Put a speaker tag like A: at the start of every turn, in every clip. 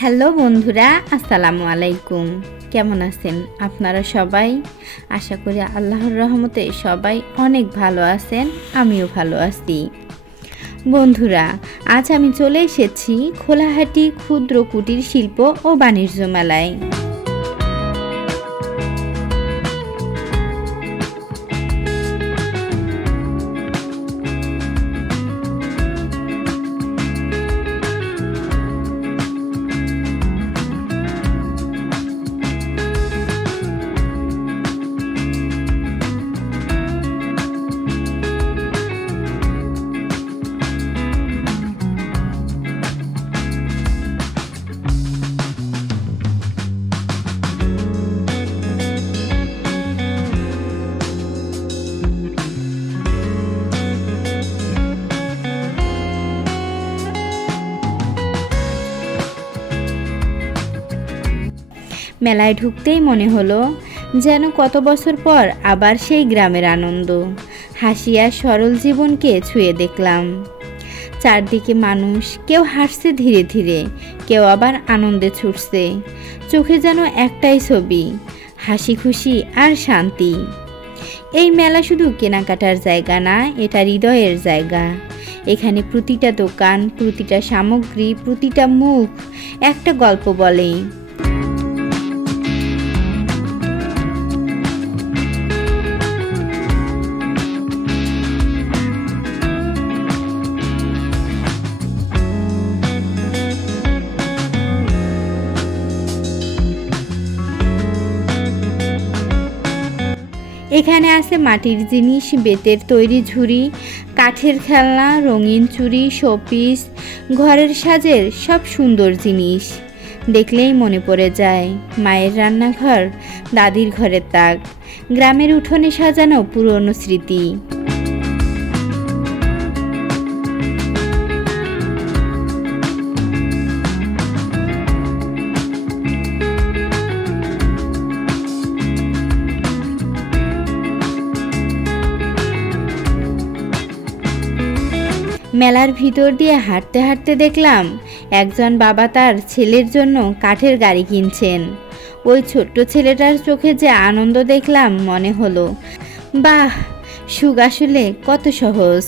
A: Hello বন্ধুরা, আসসালামু আলাইকুম। কেমন আছেন আপনারা সবাই? আশা করি আল্লাহর রহমতে সবাই অনেক ভালো আছেন, আমিও ভালো আছি। বন্ধুরা, আজ আমি চলে এসেছি খোলাহাটি ক্ষুদ্র কুটির শিল্প ও বাণিজ্য মেলায়। মেলায় ঢুকতেই মনে হলো যেন কত বছর পর আবার সেই গ্রামের আনন্দ। হাসি আর সরল জীবনকে ছুঁয়ে দেখলাম। চারদিকে মানুষ, কেউ হাসছে ধীরে ধীরে, কেউ আবার আনন্দে ছুটছে। চোখে যেন একটাই ছবি, হাসি খুশি আর শান্তি। এই মেলা শুধু কেনাকাটার জায়গা না, এটা হৃদয়ের জায়গা। এখানে প্রতিটা দোকান, প্রতিটা সামগ্রী, প্রতিটা মুখ, একটা গল্প বলে এখানে আছে মাটির জিনিস, বেতের তৈরি ঝুড়ি, কাঠের খেলনা, রঙিন চুড়ি, শোপিস, ঘরের সাজের সব সুন্দর জিনিস। দেখলেই মনে পড়ে যায়, মায়ের রান্নাঘর, দাদির ঘরের তাক গ্রামের উঠোনে সাজানো পুরনো স্মৃতি। মেলার ভিতর দিয়ে হাঁটতে হাঁটতে দেখলাম একজন বাবা তার ছেলের জন্য কাঠের গাড়ি কিনছেন। ওই ছোট্ট ছেলেটার চোখে যে আনন্দ দেখলাম মনে হলো। বাহ সুগ আসলে কত সহজ।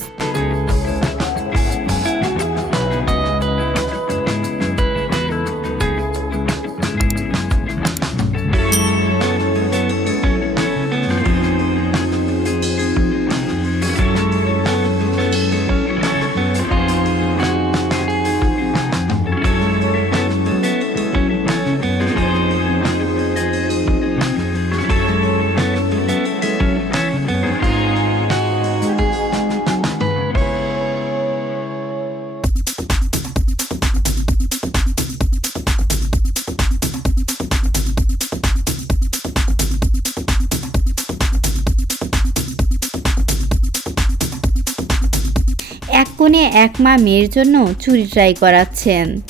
A: এক মা মেয়ের জন্য চুরি ট্রাই করাচ্ছেন।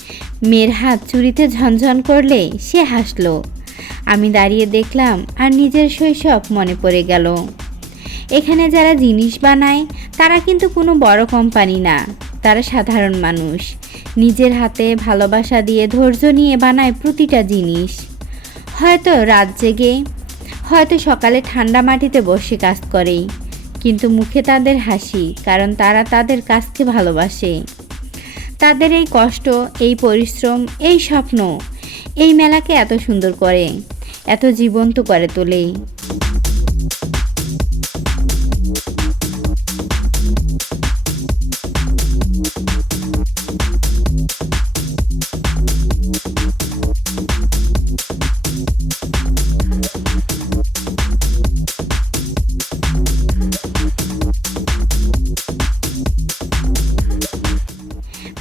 A: মেয়ের হাত চুরিতে ঝনঝন করলে সে হাসলো। আমি দাঁড়িয়ে দেখলাম আর নিজের শৈশব মনে পড়ে গেল। এখানে যারা জিনিস বানায়, তারা কিন্তু কোনো বড় কোম্পানি না। তারা সাধারণ মানুষ। নিজের হাতে ভালোবাসা দিয়ে ধৈর্য নিয়ে বানায় প্রতিটা জিনিস। হয়তো রাত জেগে, হয়তো সকালে ঠান্ডা মাটিতে বসে কাজ করে কিন্তু মুখে তাদের হাসি, কারণ তারা তাদের কাজকে ভালোবাসে। তাদের এই কষ্ট, এই পরিশ্রম, এই স্বপ্ন, এই মেলাকে এত সুন্দর করে, এত জীবন্ত করে তোলে।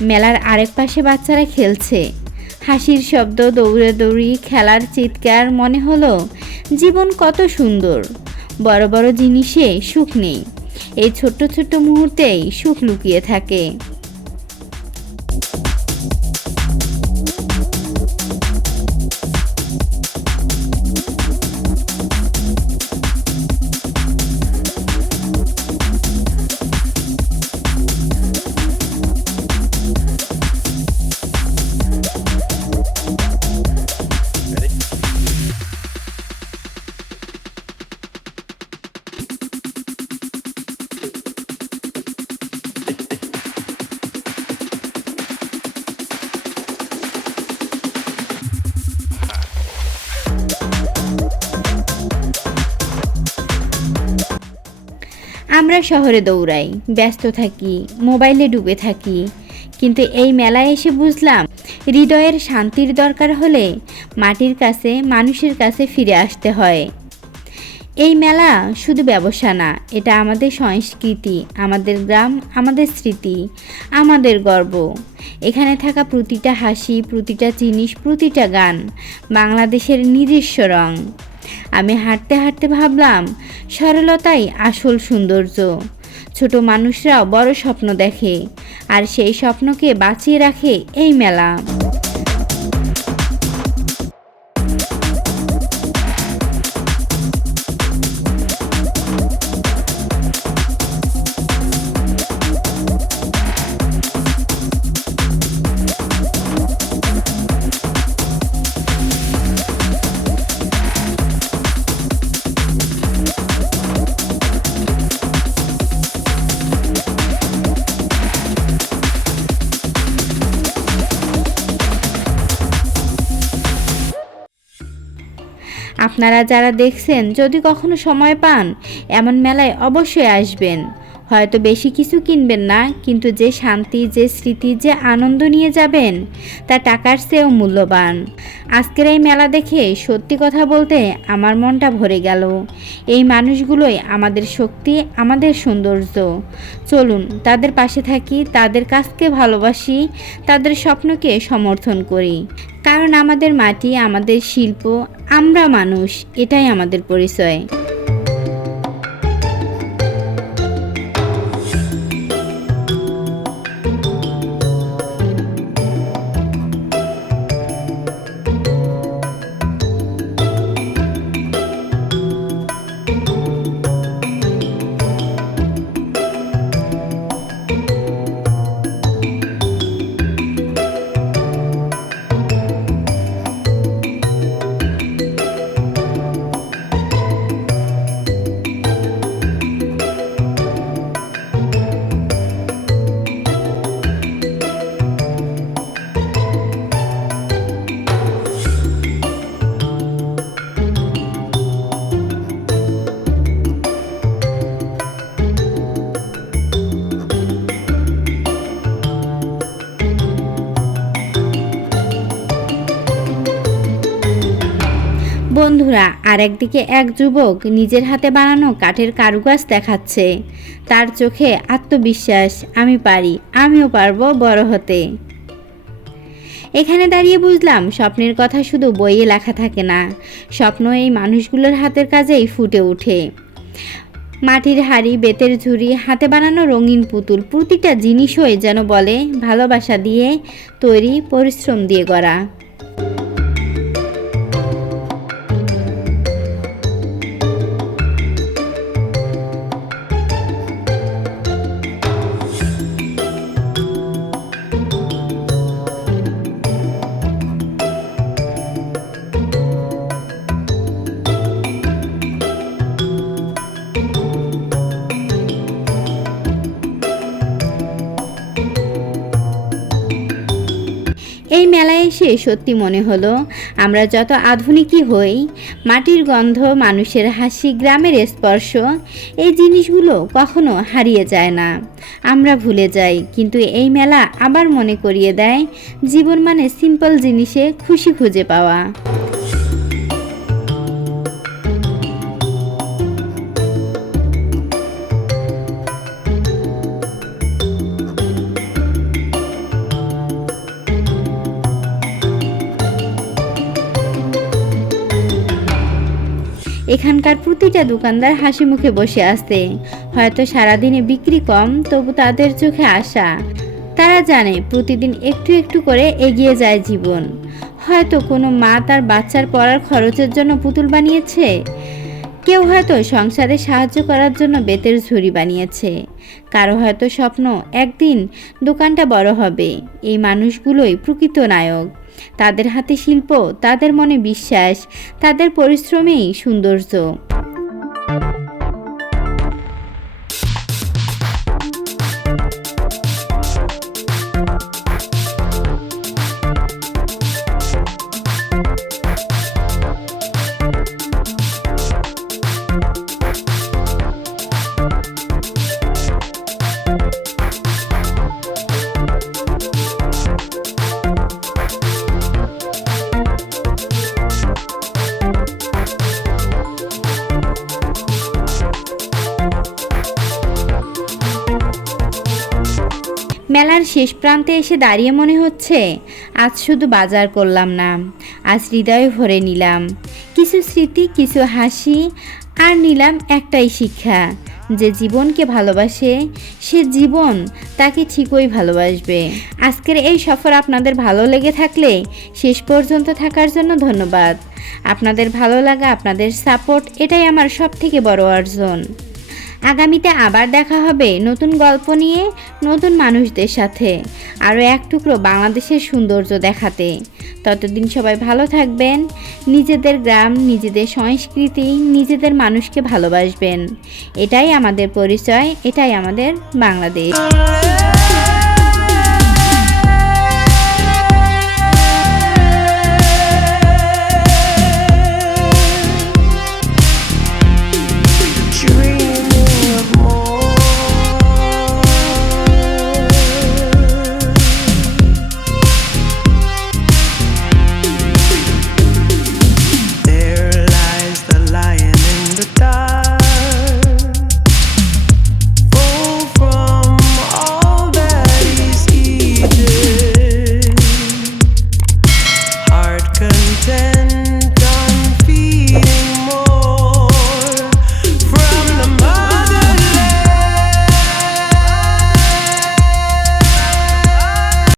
A: মেলার আরেক পাশে বাচ্চারা খেলছে। হাসির শব্দ, দৌড়ে দৌড়ি, খেলার চিৎকার, মনে হলো জীবন কত সুন্দর। বড় বড় জিনিসে সুখ নেই। এই ছোট্ট ছোট্ট মুহূর্তেই সুখ লুকিয়ে থাকে। আমরা শহরে দৌড়াই, ব্যস্ত থাকি, মোবাইলে ডুবে থাকি। কিন্তু এই মেলায় এসে বুঝলাম, হৃদয়ের শান্তির দরকার হলে মাটির কাছে, মানুষের কাছে ফিরে আসতে হয়। এই মেলা শুধু ব্যবসা না, এটা আমাদের সংস্কৃতি, আমাদের গ্রাম, আমাদের স্মৃতি, আমাদের গর্ব। এখানে থাকা প্রতিটা হাসি, প্রতিটা জিনিস, প্রতিটা গান বাংলাদেশের নিজস্ব রং। আমি হাঁটতে হাঁটতে ভাবলাম, সরলতাই আসল সৌন্দর্য। ছোট মানুষরাও বড় স্বপ্ন দেখে, আর সেই স্বপ্নকে বাঁচিয়ে রাখে এই মেলা। আপনারা যারা দেখছেন, যদি কখনো সময় পান, এমন মেলায় অবশ্যই আসবেন। হয়তো বেশি কিছু কিনবেন না, কিন্তু যে শান্তি, যে স্মৃতি, যে আনন্দ নিয়ে যাবেন, তা টাকার চেয়েও মূল্যবান। আজকের এই মেলা দেখে সত্যি কথা বলতে আমার মনটা ভরে গেল। এই মানুষগুলোই আমাদের শক্তি, আমাদের সৌন্দর্য। চলুন, তাদের পাশে থাকি, তাদের কাজকে ভালোবাসি, তাদের স্বপ্নকে সমর্থন করি। কারণ আমাদের মাটি আমাদের শিল্প আমরা মানুষ এটাই আমাদের পরিচয়। বন্ধুরা আর একদিকে এক যুবক নিজের হাতে বানানো কাঠের কারুকাজ দেখাচ্ছে। তার চোখে আত্মবিশ্বাস, আমি পারি, আমিও পারব বড় হতে। এখানে দাঁড়িয়ে বুঝলাম, স্বপ্নের কথা শুধু বইয়ে লেখা থাকে না, স্বপ্ন এই মানুষগুলোর হাতের কাজেই ফুটে ওঠে। মাটির হাড়ি, বেতের ঝুড়ি, হাতে বানানো রঙিন পুতুল, প্রতিটা জিনিসই যেন বলে, ভালোবাসা দিয়ে তৈরি, পরিশ্রম দিয়ে গড়া। এসে সত্যি মনে হলো, আমরা যত আধুনিকই হই, মাটির গন্ধ, মানুষের হাসি, গ্রামের স্পর্শ, এই জিনিসগুলো কখনো হারিয়ে যায় না। আমরা ভুলে যাই, কিন্তু এই মেলা আবার মনে করিয়ে দেয় জীবন মানে সিম্পল জিনিসে খুশি খুঁজে পাওয়া। এখানকার প্রতিটা দোকানদার হাসি মুখে বসে আছে হয়তো সারাদিনে বিক্রি কম, তবু তাদের চোখে আশা। তারা জানে প্রতিদিন একটু একটু করে এগিয়ে যায় জীবন। হয়তো কোনো মা তার বাচ্চার পড়ার খরচের জন্য পুতুল বানিয়েছে? কেউ হয়তো সংসারে সাহায্য করার জন্য বেতের ঝুড়ি বানিয়েছে। কারও হয়তো স্বপ্ন একদিন দোকানটা বড় হবে। এই মানুষগুলোই প্রকৃত নায়ক। তাদের হাতে শিল্প তাদের মনে বিশ্বাস তাদের পরিশ্রমেই সৌন্দর্য। রাস্তার শেষ প্রান্তে এসে দাঁড়িয়ে মনে হচ্ছে, আজ শুধু বাজার করলাম না, আজ হৃদয়ে ভরে নিলাম। কিছু স্মৃতি, কিছু হাসি, আর নিলাম একটাই শিক্ষা, যে জীবনকে ভালোবাসে, সে জীবন তাকে ঠিকই ভালোবাসবে। আজকের এই সফর আপনাদের ভালো লেগে থাকলে শেষ পর্যন্ত থাকার জন্য ধন্যবাদ। আপনাদের ভালো লাগা, আপনাদের সাপোর্ট, এটাই আমার সব থেকে বড় অর্জন। আগামীতে আবার দেখা হবে নতুন গল্প নিয়ে, নতুন মানুষদের সাথে। আরও এক টুকরো বাংলাদেশের সৌন্দর্য দেখাতে। ততদিন সবাই ভালো থাকবেন, নিজেদের গ্রাম, নিজেদের সংস্কৃতি, নিজেদের মানুষকে ভালোবাসবেন। এটাই আমাদের পরিচয়, এটাই আমাদের বাংলাদেশ।